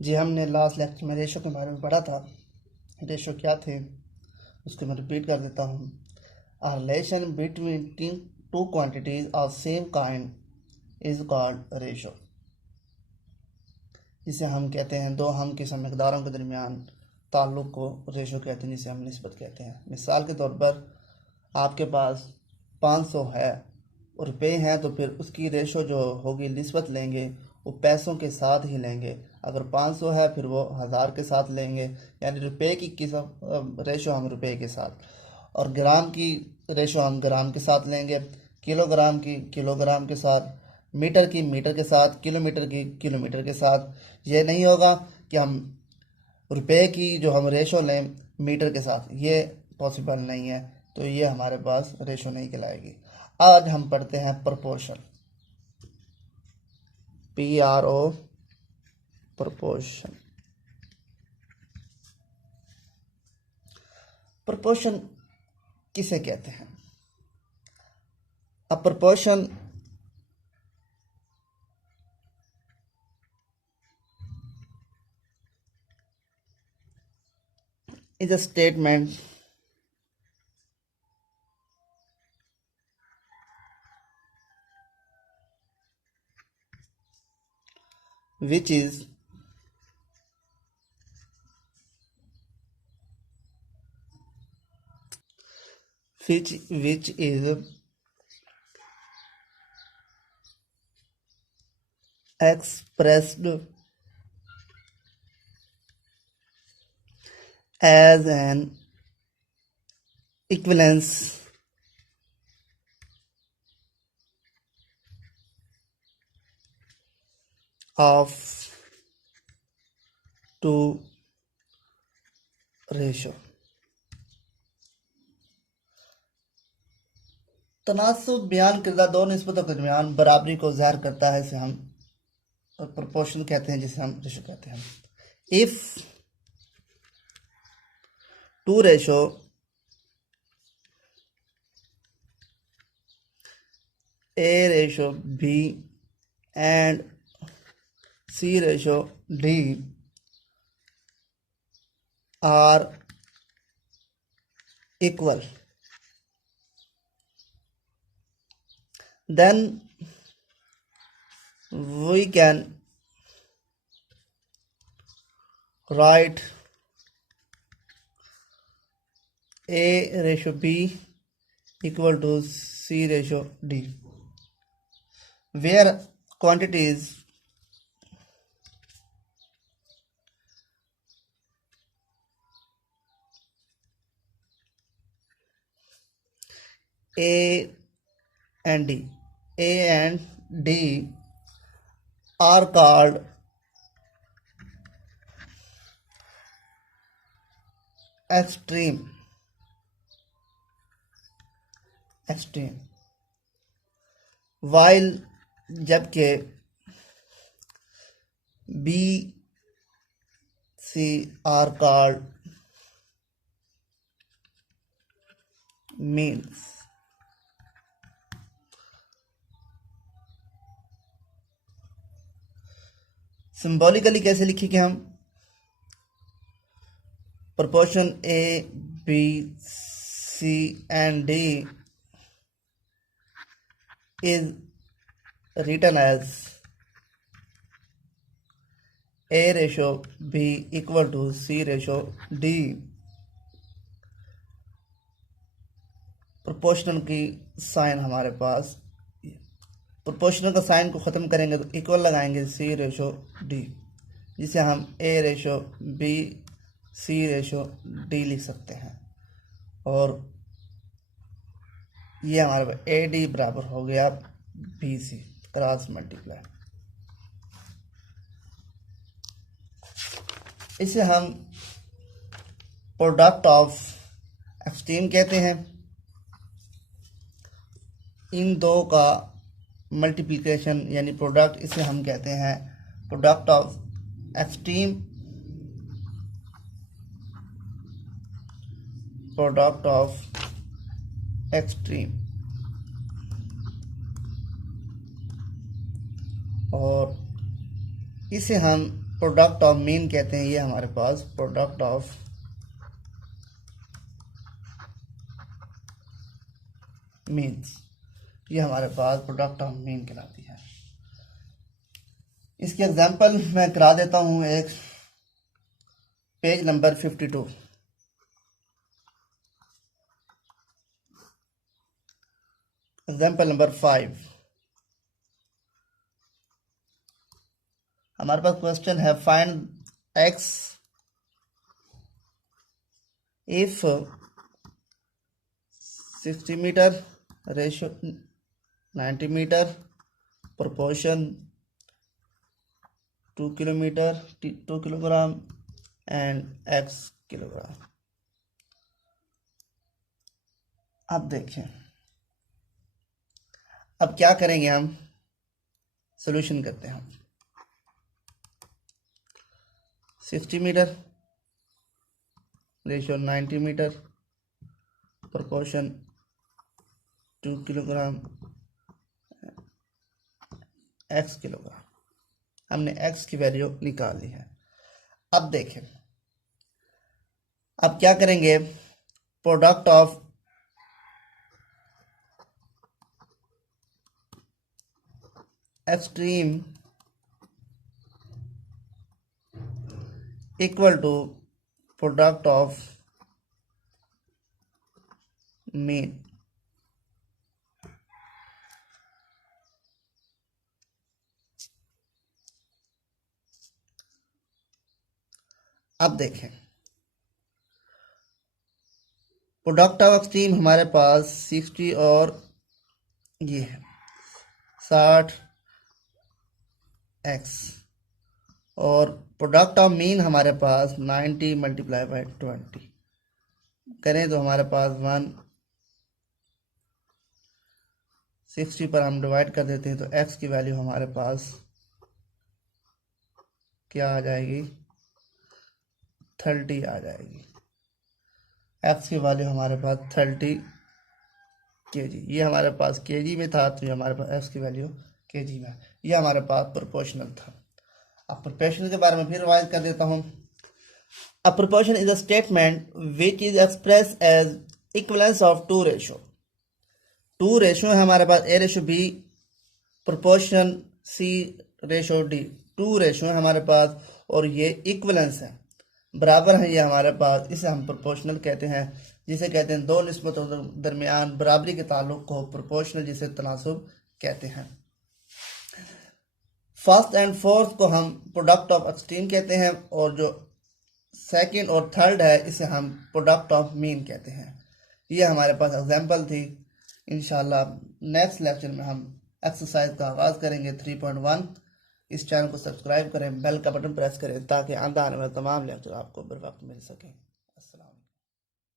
जी, हमने last lecture में ratio के बारे में पढ़ा था। रेशो क्या थे उसको मैं रिपीट कर देता हूँ। A relation between two quantities of same kind is called ratio, जिसे हम कहते हैं दो हम किस्म मकदारों के दरमियान ताल्लुक़ को रेशो कहते हैं, जिसे हम निस्बत कहते हैं। मिसाल के तौर पर आपके पास 500 है रुपये हैं, तो फिर उसकी रेशो जो होगी निस्बत लेंगे वो पैसों के साथ ही लेंगे। अगर 500 है फिर वो हज़ार के साथ लेंगे, यानी रुपये की किस्म रेशो हम रुपये के साथ, और ग्राम की रेशो हम ग्राम के साथ लेंगे, किलोग्राम की किलोग्राम के साथ, मीटर की मीटर के साथ, किलोमीटर की किलोमीटर के साथ। ये नहीं होगा कि हम रुपये की जो हम रेशो लें मीटर के साथ, ये पॉसिबल नहीं है, तो ये हमारे पास रेशो नहीं कहलाएगी। आज हम पढ़ते हैं प्रोपोर्शन, PRO, प्रोपोर्शन। प्रोपोर्शन किसे कहते हैं? अब proportion is a statement which is which is expressed as an equivalence of two ratio। तनासुब बयान करदा दो निस्बतों के दरमियान बराबरी को ज़ाहिर करता है, इसे हम प्रोपोर्शन कहते हैं, जिसे हम रेशो कहते हैं। If two ratio A ratio B and C ratio D are equal, then we can write A ratio B equal to C ratio D, where quantities A and D are called extreme, while जबकि B C are called means। Symbolically कैसे लिखेंगे हम? Proportion A B C and D is written as A ratio B equal to C ratio D। Proportional की sign हमारे पास, proportional का sign को ख़त्म करेंगे तो इक्वल लगाएंगे C रेशो D, जिसे हम A ratio B C ratio D लिख सकते हैं। और ये हमारे पास AD बराबर हो गया BC क्रॉस मल्टीप्लाई। इसे हम प्रोडक्ट ऑफ एक्सट्रीम कहते हैं। इन दो का मल्टीप्लिकेशन यानी प्रोडक्ट, इसे हम कहते हैं product of extreme, product of extreme. और इसे हम प्रोडक्ट ऑफ मीन कहते हैं, ये हमारे पास प्रोडक्ट ऑफ मीन्स, ये हमारे पास प्रोडक्ट ऑफ मीन कहलाती है। इसकी एग्जांपल मैं करा देता हूँ, एक पेज नंबर 52। एग्जांपल नंबर 5, हमारे पास क्वेश्चन है find x if 60 metre ratio 90 metre proportion 2 kilometre 2 kilogram and x kilogram. अब देखें, अब क्या करेंगे, हम सॉल्यूशन करते हैं। 60 metre ratio 90 metre proportion 2 kilogram x kilogram, हमने x की वैल्यू निकाल ली है। अब देखें, अब क्या करेंगे, product of extreme equal to product of mean. अब देखें, प्रोडक्ट ऑफ एक्सट्रीम हमारे पास 60 और ये है 60 x, और प्रोडक्ट ऑफ मीन हमारे पास 90 मल्टीप्लाई बाई 20 करें तो हमारे पास 160 पर हम डिवाइड कर देते हैं तो x की वैल्यू हमारे पास क्या आ जाएगी, 30 आ जाएगी। x की वैल्यू हमारे पास 30 kg, ये हमारे पास kg में था तो ये हमारे पास x की वैल्यू kg में, ये हमारे पास प्रोपोर्शनल था। अब प्रोपोर्शनल के बारे में फिर रिवाइज कर देता हूँ। A proportion is a statement which is express as equivalence of two ratio है हमारे पास, a ratio b proportion c ratio d, two ratio है हमारे पास और ये इक्वलेंस है, बराबर है ये हमारे पास, इसे हम प्रोपोर्शनल कहते हैं, जिसे कहते हैं दो निस्बतों के दरमियान बराबरी के ताल्लुक को प्रोपोर्शनल, जिसे तनासुब कहते हैं। फर्स्ट एंड फोर्थ को हम प्रोडक्ट ऑफ एक्सट्रीम कहते हैं और जो सेकंड और थर्ड है इसे हम प्रोडक्ट ऑफ मीन कहते हैं। ये हमारे पास एग्जांपल थी। इंशाल्लाह नेक्स्ट लेक्चर में हम एक्सरसाइज का आगाज़ करेंगे 3.1। इस चैनल को सब्सक्राइब करें, बेल का बटन प्रेस करें ताकि आने वाले तमाम लेक्चर आपको बर वक्त मिल सके। अस्सलाम।